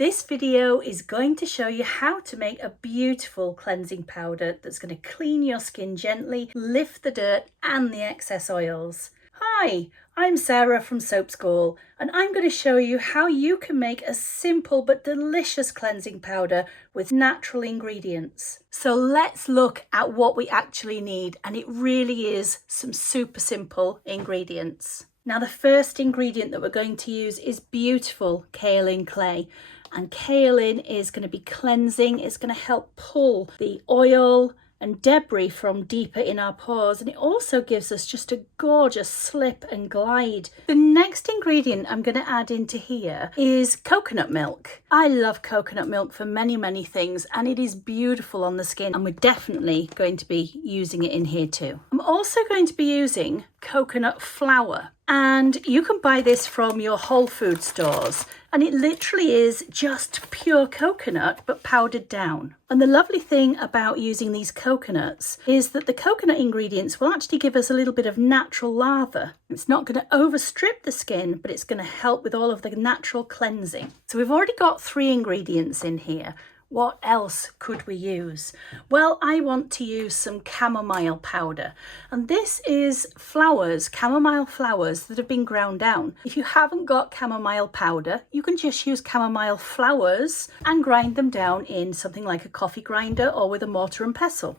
This video is going to show you how to make a beautiful cleansing powder that's going to clean your skin gently, lift the dirt and the excess oils. Hi, I'm Sarah from Soap School and I'm going to show you how you can make a simple but delicious cleansing powder with natural ingredients. So let's look at what we actually need, and it really is some super simple ingredients. Now the first ingredient that we're going to use is beautiful kaolin clay. And kaolin is going to be cleansing. It's going to help pull the oil and debris from deeper in our pores, and it also gives us just a gorgeous slip and glide. The next ingredient I'm going to add into here is coconut milk. I love coconut milk for many things, and it is beautiful on the skin, and we're definitely going to be using it in here too. I'm also going to be using coconut flour, and you can buy this from your Whole Food stores, and it literally is just pure coconut but powdered down. And the lovely thing about using these coconuts is that the coconut ingredients will actually give us a little bit of natural lather. It's not going to overstrip the skin, but it's going to help with all of the natural cleansing. So we've already got 3 ingredients in here. What else could we use? Well, I want to use some chamomile powder, and this is flowers, chamomile flowers that have been ground down. If you haven't got chamomile powder, you can just use chamomile flowers and grind them down in something like a coffee grinder or with a mortar and pestle.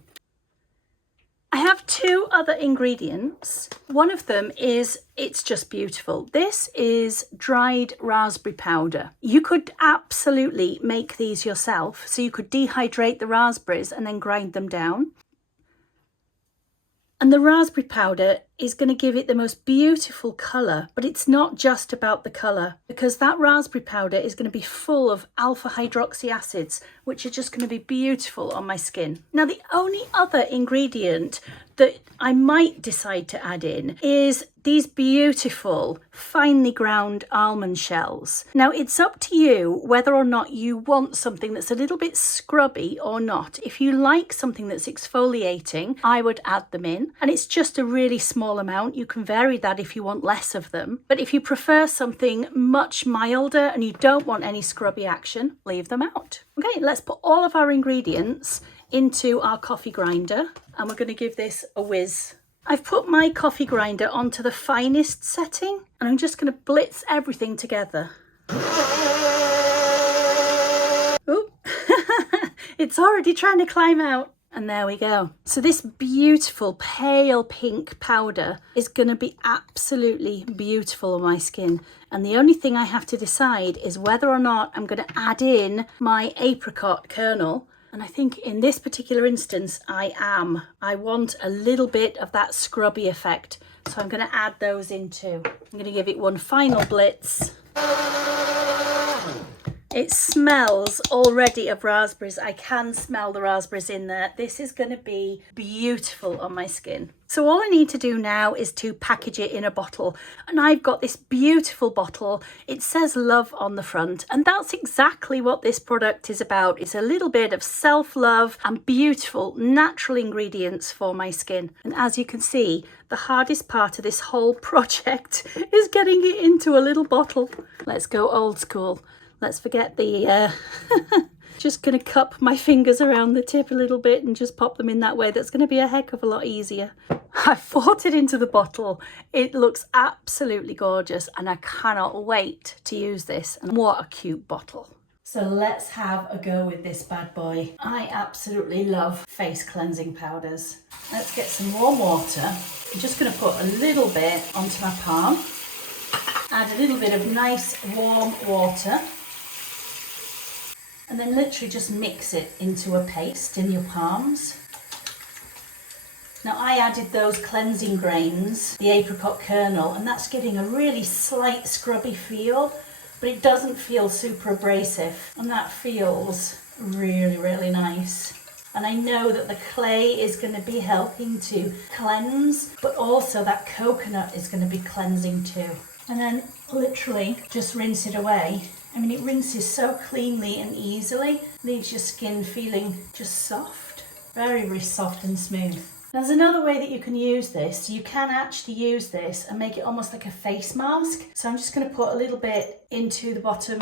I have 2 other ingredients. One of them is, it's just beautiful. This is dried raspberry powder. You could absolutely make these yourself. So you could dehydrate the raspberries and then grind them down. And the raspberry powder is going to give it the most beautiful colour, but it's not just about the colour, because that raspberry powder is going to be full of alpha hydroxy acids, which are just going to be beautiful on my skin. Now, the only other ingredient that I might decide to add in is these beautiful finely ground almond shells. Now, it's up to you whether or not you want something that's a little bit scrubby or not. If you like something that's exfoliating, I would add them in, and it's just a really small amount. You can vary that if you want less of them, but if you prefer something much milder and you don't want any scrubby action, leave them out. Okay, let's put all of our ingredients into our coffee grinder, and we're going to give this a whiz. I've put my coffee grinder onto the finest setting, and I'm just going to blitz everything together. Oop. It's already trying to climb out. And there we go. So this beautiful pale pink powder is going to be absolutely beautiful on my skin. And the only thing I have to decide is whether or not I'm going to add in my apricot kernel. And I think in this particular instance, I want a little bit of that scrubby effect. So I'm going to add those in too. I'm going to give it one final blitz. It smells already of raspberries. I can smell the raspberries in there. This is going to be beautiful on my skin. So all I need to do now is to package it in a bottle. And I've got this beautiful bottle. It says love on the front. And that's exactly what this product is about. It's a little bit of self-love and beautiful natural ingredients for my skin. And as you can see, the hardest part of this whole project is getting it into a little bottle. Let's go old school. Let's forget the, just going to cup my fingers around the tip a little bit and just pop them in that way. That's going to be a heck of a lot easier. I poured it into the bottle. It looks absolutely gorgeous and I cannot wait to use this. And what a cute bottle. So let's have a go with this bad boy. I absolutely love face cleansing powders. Let's get some warm water. I'm just going to put a little bit onto my palm. Add a little bit of nice warm water. And then literally just mix it into a paste in your palms. Now I added those cleansing grains, the apricot kernel, and that's giving a really slight scrubby feel, but it doesn't feel super abrasive. And that feels really nice. And I know that the clay is going to be helping to cleanse, but also that coconut is going to be cleansing too. And then literally just rinse it away. I mean, it rinses so cleanly and easily, leaves your skin feeling just soft, very soft and smooth. There's another way that you can use this. You can actually use this and make it almost like a face mask. So I'm just going to put a little bit into the bottom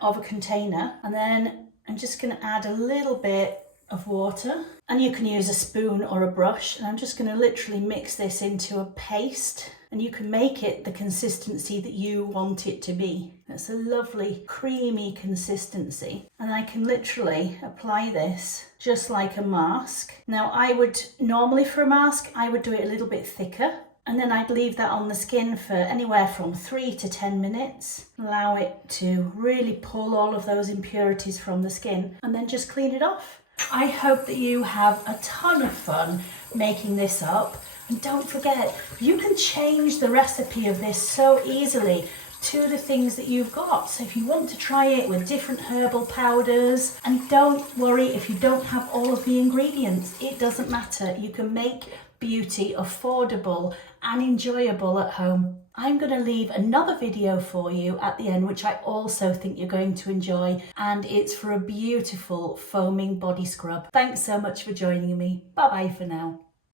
of a container, and then I'm just going to add a little bit of water, and you can use a spoon or a brush, and I'm just going to literally mix this into a paste, and you can make it the consistency that you want it to be. It's a lovely creamy consistency, and I can literally apply this just like a mask. Now I would normally, for a mask, I would do it a little bit thicker, and then I'd leave that on the skin for anywhere from 3 to 10 minutes. Allow it to really pull all of those impurities from the skin, and then just clean it off. I hope that you have a ton of fun making this up. And don't forget, you can change the recipe of this so easily to the things that you've got. So if you want to try it with different herbal powders, and don't worry if you don't have all of the ingredients, it doesn't matter. You can make beauty affordable and enjoyable at home. I'm going to leave another video for you at the end, which I also think you're going to enjoy, and it's for a beautiful foaming body scrub. Thanks so much for joining me. Bye bye for now.